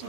You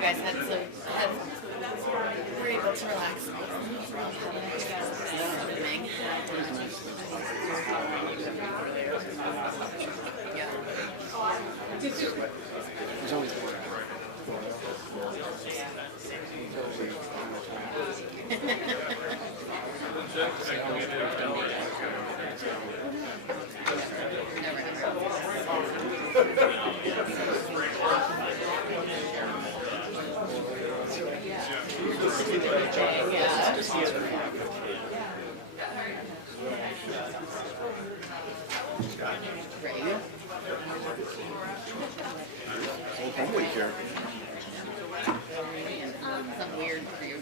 guys were able to relax. There's always one. I wouldn't care. Something weird for you.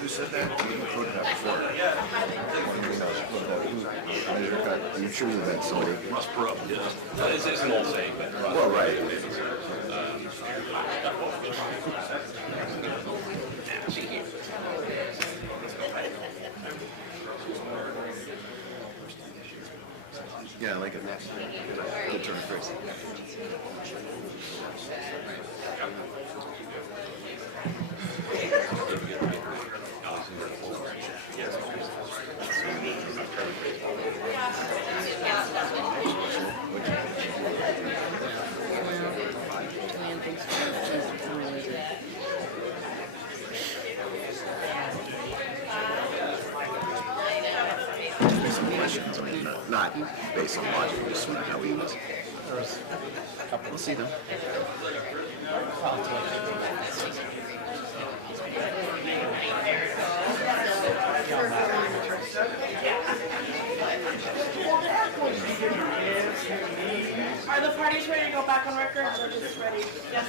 Who said that? We included that before. I'm sure that somebody. Russ Perot, yeah. It's an old saying, but. Well, right. Yeah, I like it. Good turn of phrase. Some questions, I mean, not based on logic, just sort of how he was. There's a couple. We'll see them. Are the parties ready to go back on record? We're just ready. Yes.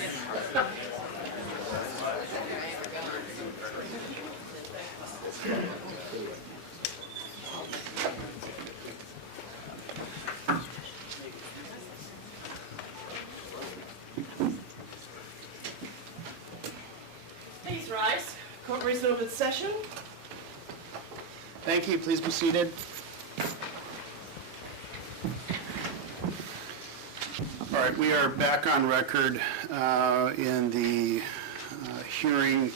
Please rise. Court resumed its session. Thank you. Please be seated. right, we are back on record in the hearing,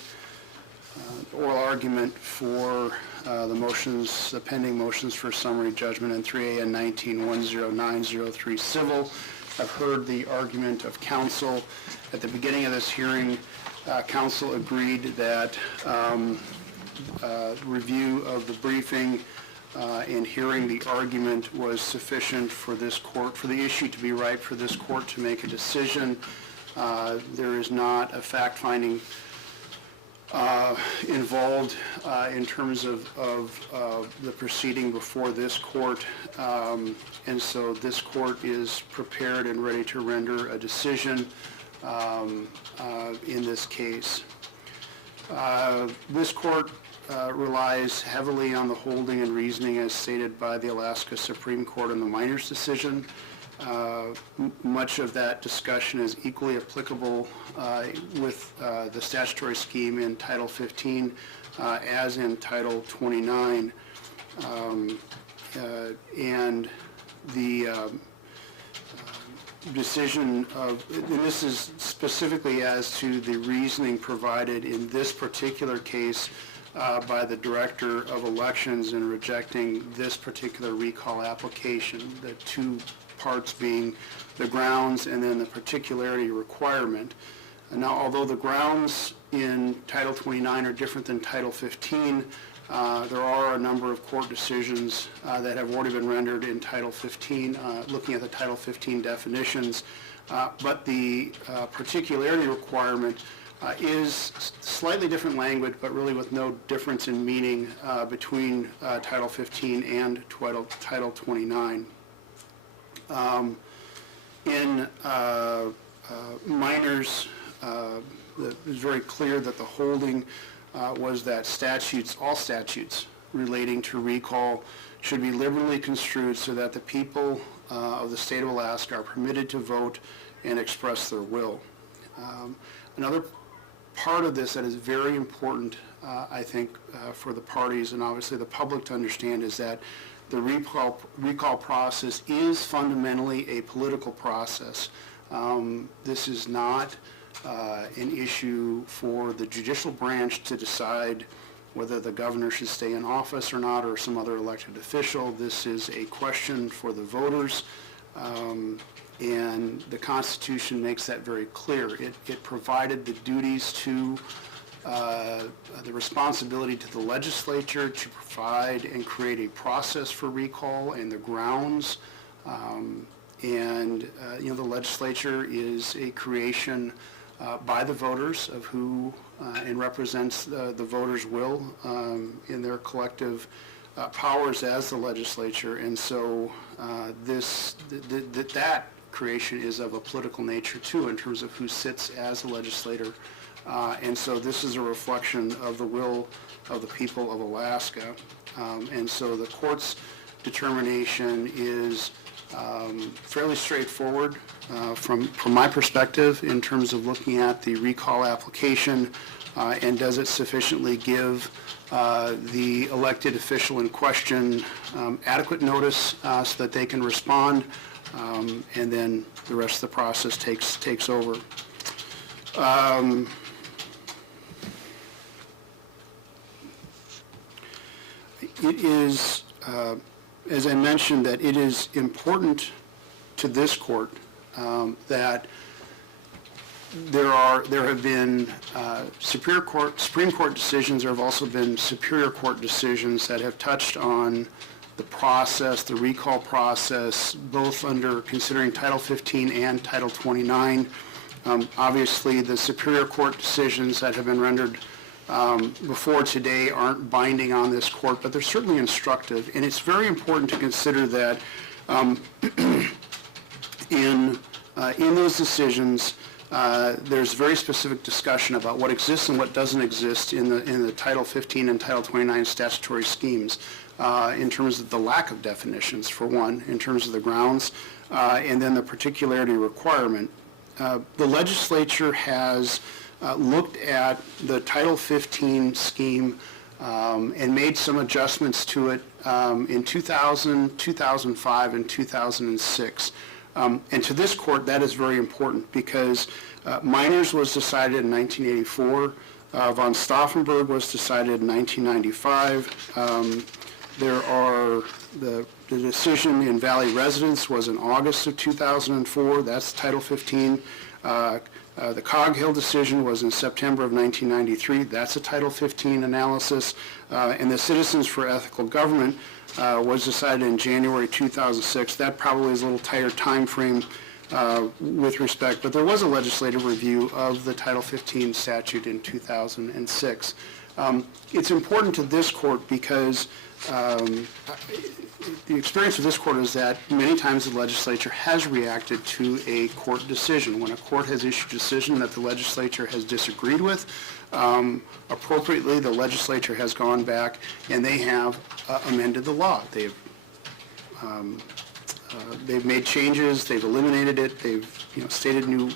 oral argument for the pending motions for summary judgment in 3AN 19-10903 civil. I've heard the argument of counsel. At the beginning of this hearing, counsel agreed that review of the briefing and hearing the argument was sufficient for this court, for the issue to be right for this court to make a decision. There is not a fact-finding involved in terms of the proceeding before this court, and so this court is prepared and ready to render a decision in this case. This court relies heavily on the holding and reasoning as stated by the Alaska Supreme Court in the Miners decision. Much of that discussion is equally applicable with the statutory scheme in Title 15 as in Title 29. And the decision of, and this is specifically as to the reasoning provided in this particular case by the Director of Elections in rejecting this particular recall application, the two parts being the grounds and then the particularity requirement. And now, although the grounds in Title 29 are different than Title 15, there are a number of court decisions that have already been rendered in Title 15, looking at the Title 15 definitions, but the particularity requirement is slightly different language, but really with no difference in meaning between Title 15 and Title 29. In Miners, it was very clear that the holding was that all statutes relating to recall should be liberally construed so that the people of the state of Alaska are permitted to vote and express their will. Another part of this that is very important, I think, for the parties and obviously the public to understand is that the recall process is fundamentally a political process. This is not an issue for the judicial branch to decide whether the governor should stay in office or not, or some other elected official. This is a question for the voters, and the Constitution makes that very clear. It provided the duties to the responsibility to the legislature to provide and create a process for recall and the grounds. The legislature is a creation by the voters of who and represents the voters' will in their collective powers as the legislature, and so that creation is of a political nature too in terms of who sits as a legislator, and so this is a reflection of the will of the people of Alaska, and so the court's determination is fairly straightforward from my perspective in terms of looking at the recall application, and does it sufficiently give the elected official in question adequate notice so that they can respond, and then the rest of the process takes over. It is, as I mentioned, that it is important to this court that there have been Supreme Court decisions. There have also been Superior Court decisions that have touched on the process, the recall process, both under considering Title 15 and Title 29. Obviously, the Superior Court decisions that have been rendered before today aren't binding on this court, but they're certainly instructive. And it's very important to consider that in those decisions, there's very specific discussion about what exists and what doesn't exist in the Title 15 and Title 29 statutory schemes in terms of the lack of definitions, for one, in terms of the grounds, and then the particularity requirement. The legislature has looked at the Title 15 scheme and made some adjustments to it in 2000, 2005, and 2006. And to this court, that is very important because Miners was decided in 1984. Von Stauffenberg was decided in 1995. There are the decision in Valley Residence was in August of 2004. That's Title 15. The Coghill decision was in September of 1993. That's a Title 15 analysis. And the Citizens for Ethical Government was decided in January 2006. That probably is a little tighter time frame with respect, but there was a legislative review of the Title 15 statute in 2006. It's important to this court because the experience of this court is that many times the legislature has reacted to a court decision. When a court has issued a decision that the legislature has disagreed with, appropriately the legislature has gone back and they have amended the law. They've made changes, they've eliminated it, they've stated new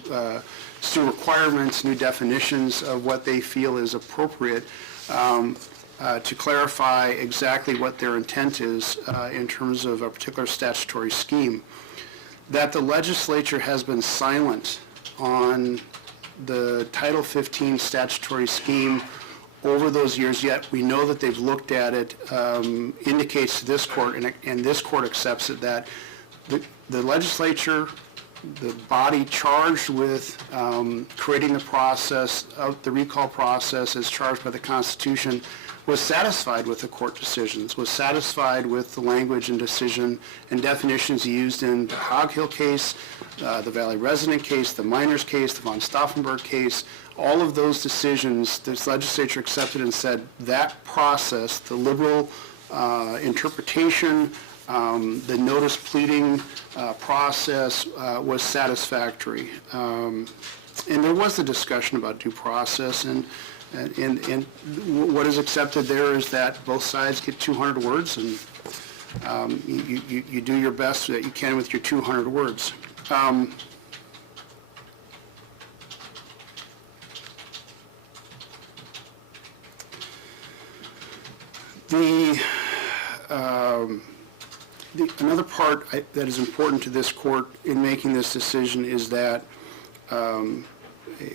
requirements, new definitions of what they feel is appropriate to clarify exactly what their intent is in terms of a particular statutory scheme. That the legislature has been silent on the Title 15 statutory scheme over those years, yet we know that they've looked at it, indicates to this court, and this court accepts it, that the legislature, the body charged with creating the process of the recall process as charged by the Constitution, was satisfied with the court decisions, was satisfied with the language and decision and definitions used in the Coghill case, the Valley Resident case, the Miners case, the von Stauffenberg case. All of those decisions, this legislature accepted and said that process, the liberal interpretation, the notice pleading process was satisfactory. And there was a discussion about due process, and what is accepted there is that both sides get 200 words, and you do your best that you can with your 200 words. Another part that is important to this court in making this decision is that you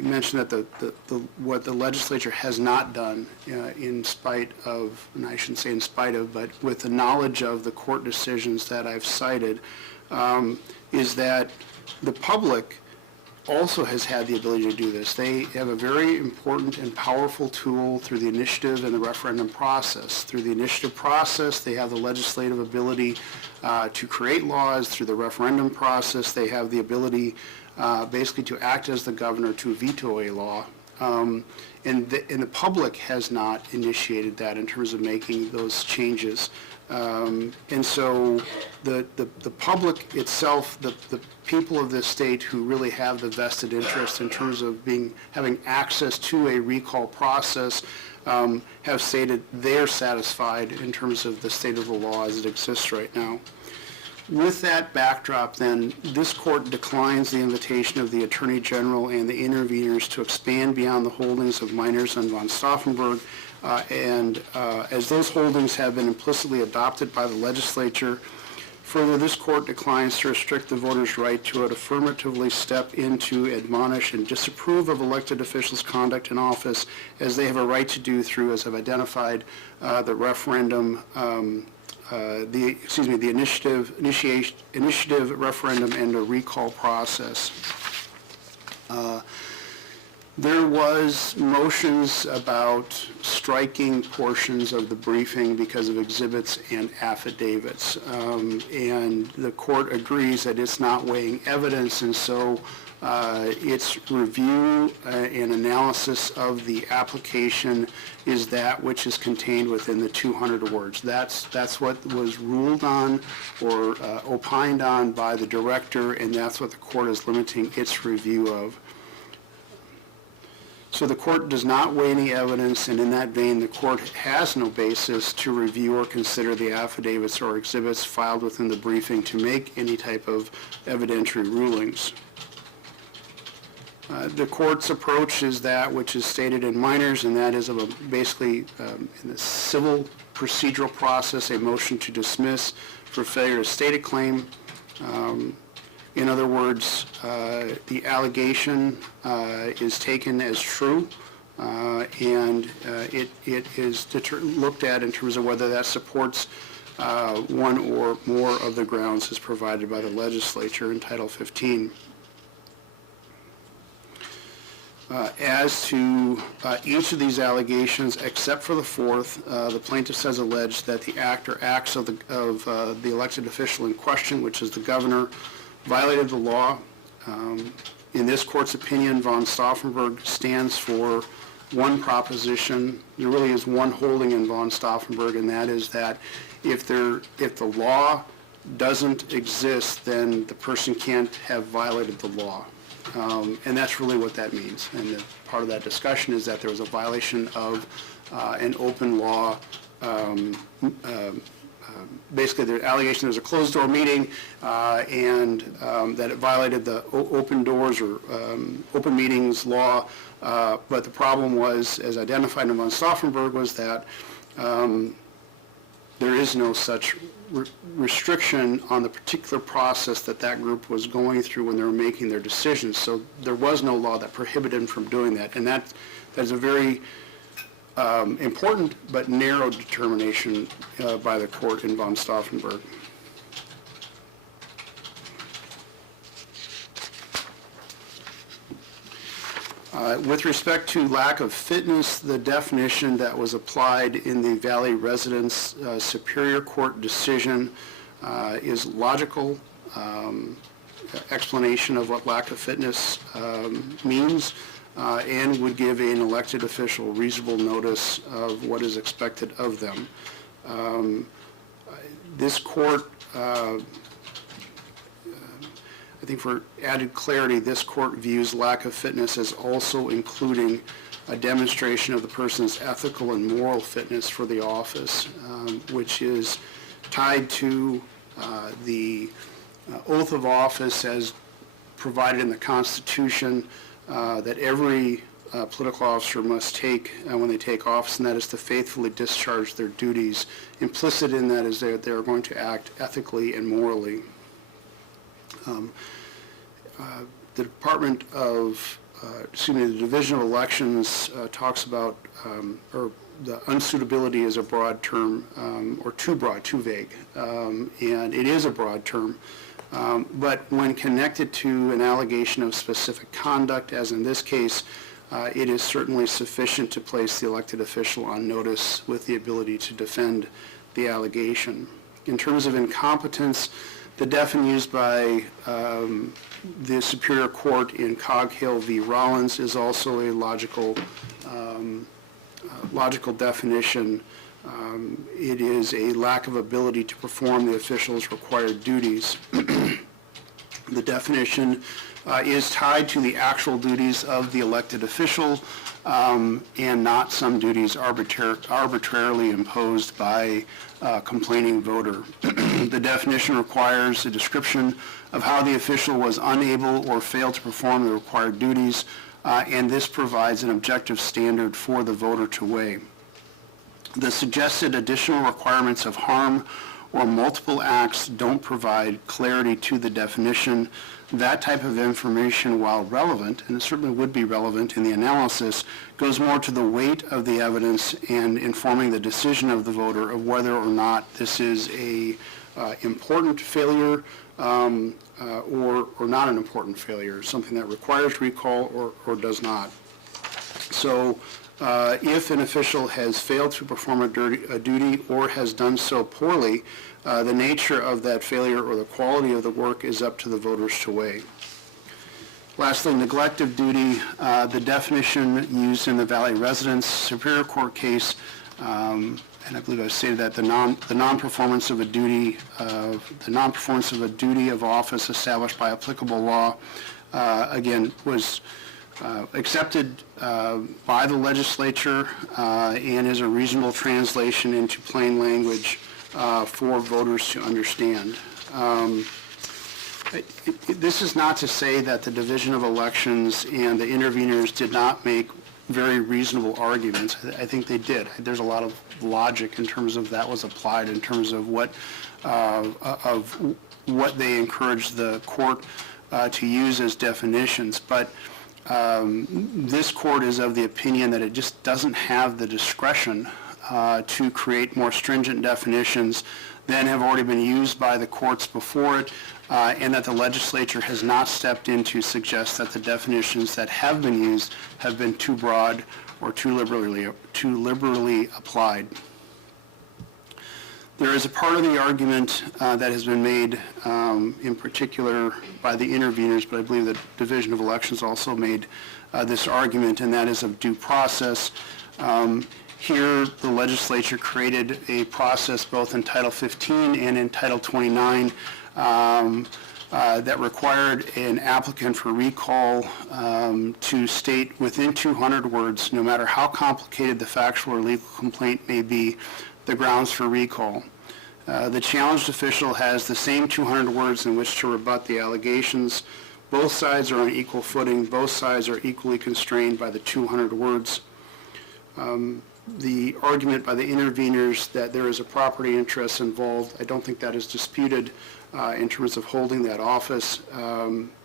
mentioned that what the legislature has not done in spite of, and I shouldn't say in spite of, but with the knowledge of the court decisions that I've cited, is that the public also has had the ability to do this. They have a very important and powerful tool through the initiative and the referendum process. Through the initiative process, they have the legislative ability to create laws. Through the referendum process, they have the ability basically to act as the governor to veto a law. And the public has not initiated that in terms of making those changes. And so the public itself, the people of this state who really have the vested interest in terms of having access to a recall process have stated they're satisfied in terms of the state of the law as it exists right now. With that backdrop, then, this court declines the invitation of the Attorney General and the interveners to expand beyond the holdings of Miners and von Stauffenberg, and as those holdings have been implicitly adopted by the legislature. Further, this court declines to restrict the voters' right to affirmatively step in to admonish and disapprove of elected officials' conduct in office, as they have a right to do through, as I've identified, the referendum, the initiative, referendum, and a recall process. There was motions about striking portions of the briefing because of exhibits and affidavits, and the court agrees that it's not weighing evidence, and so its review and analysis of the application is that which is contained within the 200 words. That's what was ruled on or opined on by the director, and that's what the court is limiting its review of. So the court does not weigh any evidence, and in that vein, the court has no basis to review or consider the affidavits or exhibits filed within the briefing to make any type of evidentiary rulings. The court's approach is that which is stated in Miners, and that is basically in the civil procedural process, a motion to dismiss for failure to state a claim. In other words, the allegation is taken as true, and it is looked at in terms of whether that supports one or more of the grounds as provided by the legislature in Title 15. As to each of these allegations, except for the fourth, the plaintiff has alleged that the act or acts of the elected official in question, which is the governor, violated the law. In this court's opinion, von Stauffenberg stands for one proposition. There really is one holding in von Stauffenberg, and that is that if the law doesn't exist, then the person can't have violated the law. And that's really what that means. And part of that discussion is that there was a violation of an open law. Basically, the allegation there was a closed-door meeting and that it violated the open doors or open meetings law. But the problem was, as identified in von Stauffenberg, was that there is no such restriction on the particular process that group was going through when they were making their decisions. So there was no law that prohibited them from doing that. And that is a very important but narrow determination by the court in von Stauffenberg. With respect to lack of fitness, the definition that was applied in the Valley Residence Superior Court decision is logical explanation of what lack of fitness means and would give an elected official reasonable notice of what is expected of them. This court, I think for added clarity, this court views lack of fitness as also including a demonstration of the person's ethical and moral fitness for the office, which is tied to the oath of office as provided in the Constitution that every political officer must take when they take office, and that is to faithfully discharge their duties. Implicit in that is that they are going to act ethically and morally. The the Division of Elections talks about, or the unsuitability is a broad term, or too broad, too vague, and it is a broad term. But when connected to an allegation of specific conduct, as in this case, it is certainly sufficient to place the elected official on notice with the ability to defend the allegation. In terms of incompetence, the definition used by the Superior Court in Coghill v. Rollins is also a logical definition. It is a lack of ability to perform the official's required duties. The definition is tied to the actual duties of the elected official and not some duties arbitrarily imposed by a complaining voter. The definition requires a description of how the official was unable or failed to perform the required duties, and this provides an objective standard for the voter to weigh. The suggested additional requirements of harm or multiple acts don't provide clarity to the definition. That type of information, while relevant, and it certainly would be relevant in the analysis, goes more to the weight of the evidence and informing the decision of the voter of whether or not this is a important failure or not an important failure, something that requires recall or does not. So if an official has failed to perform a duty or has done so poorly, the nature of that failure or the quality of the work is up to the voters to weigh. Lastly, neglect of duty, the definition used in the Valley Residence Superior Court case, and I believe I stated that the non-performance of a duty of office established by applicable law, again, was accepted by the legislature and is a reasonable translation into plain language for voters to understand. This is not to say that the Division of Elections and the interveners did not make very reasonable arguments. I think they did. There's a lot of logic in terms of that was applied in terms of what of what they encourage the court to use as definitions. But this court is of the opinion that it just doesn't have the discretion to create more stringent definitions than have already been used by the courts before it, and that the legislature has not stepped in to suggest that the definitions that have been used have been too broad or too liberally applied. There is a part of the argument that has been made in particular by the interveners, but I believe the Division of Elections also made this argument, and that is of due process. Here, the legislature created a process both in Title 15 and in Title 29 that required an applicant for recall to state within 200 words, no matter how complicated the factual or legal complaint may be, the grounds for recall. The challenged official has the same 200 words in which to rebut the allegations. Both sides are on equal footing. Both sides are equally constrained by the 200 words. The argument by the interveners that there is a property interest involved, I don't think that is disputed in terms of holding that office.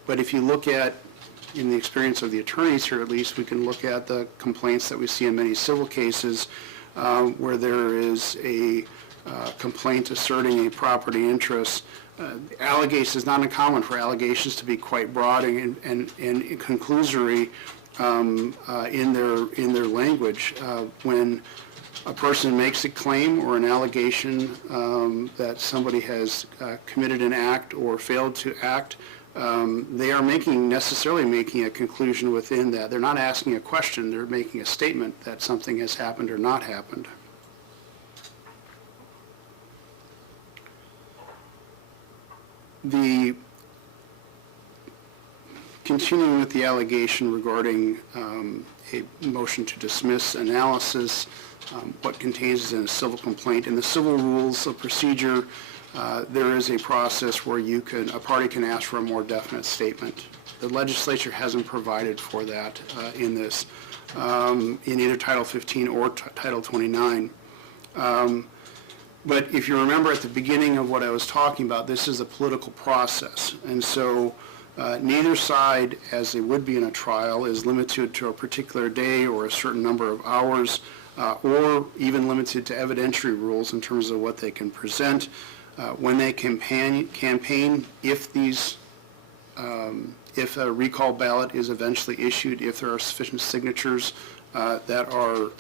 But if you look at, in the experience of the attorneys here at least, we can look at the complaints that we see in many civil cases where there is a complaint asserting a property interest. Allegations, it's not uncommon for allegations to be quite broad and conclusory in their language. When a person makes a claim or an allegation that somebody has committed an act or failed to act, they are necessarily making a conclusion within that. They're not asking a question, they're making a statement that something has happened or not happened. Continuing with the allegation regarding a motion to dismiss analysis, what contains in a civil complaint. In the civil rules of procedure, there is a process where a party can ask for a more definite statement. The legislature hasn't provided for that in this, in either Title 15 or Title 29. But if you remember at the beginning of what I was talking about, this is a political process. And so neither side, as they would be in a trial, is limited to a particular day or a certain number of hours, or even limited to evidentiary rules in terms of what they can present. When they campaign, if a recall ballot is eventually issued, if there are sufficient signatures that are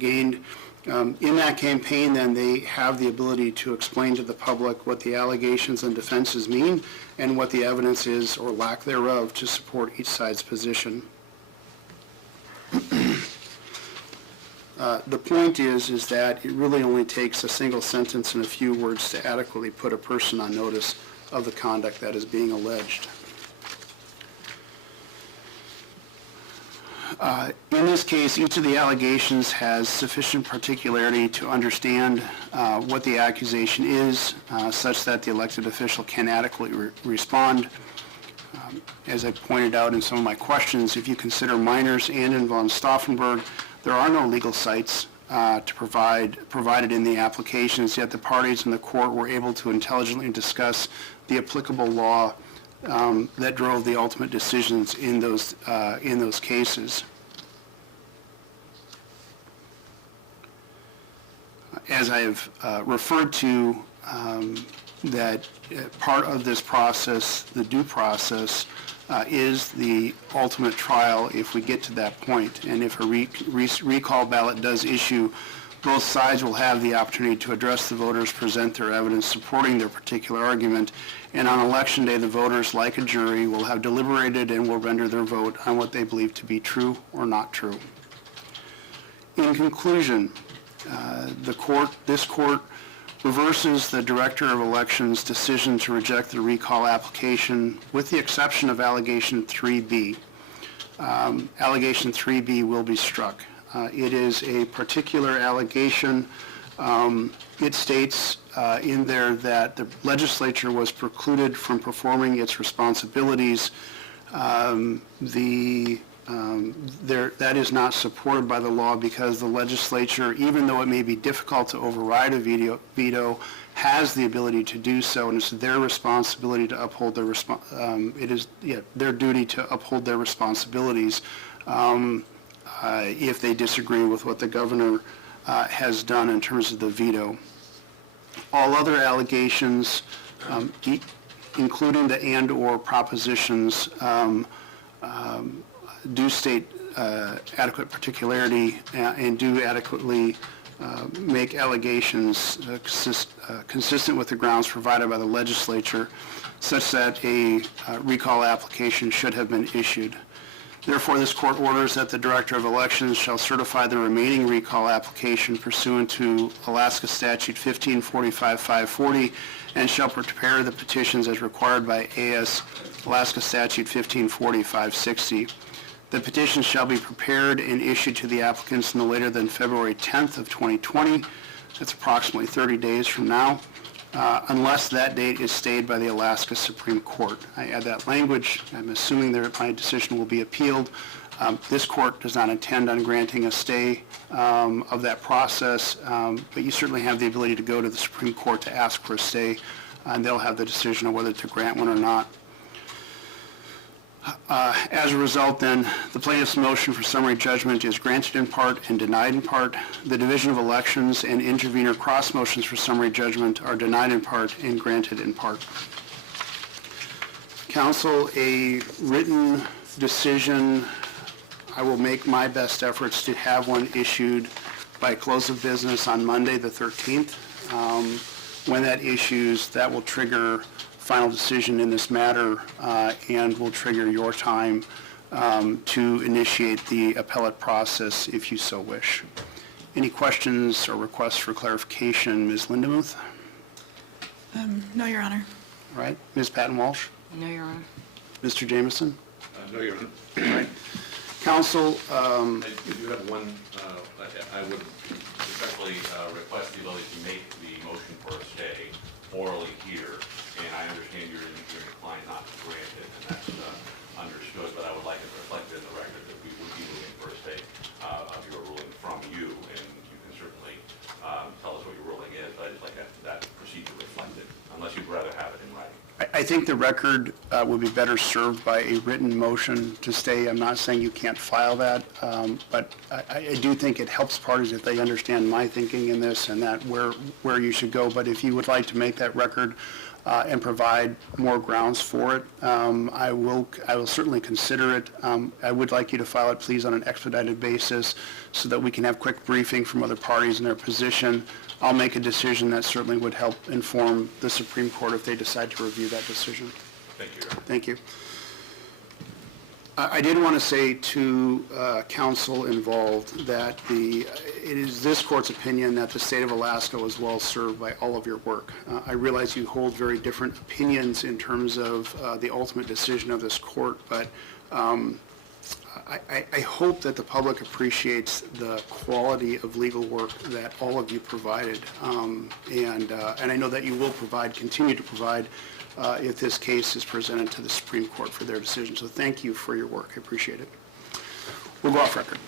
gained, in that campaign, then they have the ability to explain to the public what the allegations and defenses mean and what the evidence is or lack thereof to support each side's position. The point is that it really only takes a single sentence and a few words to adequately put a person on notice of the conduct that is being alleged. In this case, each of the allegations has sufficient particularity to understand what the accusation is, such that the elected official can adequately respond. As I pointed out in some of my questions, if you consider Miners and in von Stauffenberg, there are no legal sites provided in the applications, yet the parties in the court were able to intelligently discuss the applicable law that drove the ultimate decisions in those cases. As I have referred to, that part of this process, the due process, is the ultimate trial if we get to that point. And if a recall ballot does issue, both sides will have the opportunity to address the voters, present their evidence supporting their particular argument, and on election day, the voters, like a jury, will have deliberated and will render their vote on what they believe to be true or not true. In conclusion, this court reverses the Director of Elections' decision to reject the recall application with the exception of Allegation 3B. Allegation 3B will be struck. It is a particular allegation. It states in there that the legislature was precluded from performing its responsibilities. The that is not supported by the law because the legislature, even though it may be difficult to override a veto, has the ability to do so, and it's their responsibility to uphold their their duty to uphold their responsibilities if they disagree with what the governor has done in terms of the veto. All other allegations, including the and/or propositions, do state adequate particularity and do adequately make allegations consistent with the grounds provided by the legislature, such that a recall application should have been issued. Therefore, this court orders that the Director of Elections shall certify the remaining recall application pursuant to Alaska Statute 1545-540 and shall prepare the petitions as required by Alaska Statute 1540-560. The petitions shall be prepared and issued to the applicants no later than February 10th of 2020. That's approximately 30 days from now, unless that date is stayed by the Alaska Supreme Court. I add that language. I'm assuming that my decision will be appealed. This court does not intend on granting a stay of that process, but you certainly have the ability to go to the Supreme Court to ask for a stay, and they'll have the decision on whether to grant one or not. As a result, then, the plaintiff's motion for summary judgment is granted in part and denied in part. The Division of Elections and intervenor cross motions for summary judgment are denied in part and granted in part. Counsel, a written decision, I will make my best efforts to have one issued by close of business on Monday the 13th. When that issues, that will trigger final decision in this matter and will trigger your time to initiate the appellate process if you so wish. Any questions or requests for clarification? Ms. Lindemuth? No, Your Honor. All right. Ms. Patton-Walsh? No, Your Honor. Mr. Jameson? No, Your Honor. All right. Counsel, I do have one, I would respectfully request the ability to make the motion for a stay orally here, and I understand you're inclined not to grant it, and that's understood, but I would like it reflected in the record that we would be moving for a stay of your ruling from you, and you can certainly tell us what your ruling is, but I'd just like that procedure reflected, unless you'd rather have it in writing. I think the record would be better served by a written motion to stay. I'm not saying you can't file that, but I do think it helps parties if they understand my thinking in this and that where you should go. But if you would like to make that record and provide more grounds for it, I will certainly consider it. I would like you to file it, please, on an expedited basis so that we can have quick briefing from other parties and their position. I'll make a decision that certainly would help inform the Supreme Court if they decide to review that decision. Thank you. Thank you. I did want to say to counsel involved that it is this court's opinion that the state of Alaska was well served by all of your work. I realize you hold very different opinions in terms of the ultimate decision of this court, but I hope that the public appreciates the quality of legal work that all of you provided, and I know that you will continue to provide if this case is presented to the Supreme Court for their decision. So thank you for your work. I appreciate it. We'll go off record.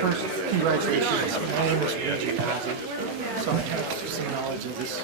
First, congratulations. My name is Reggie Ozzie. So I have some knowledge of this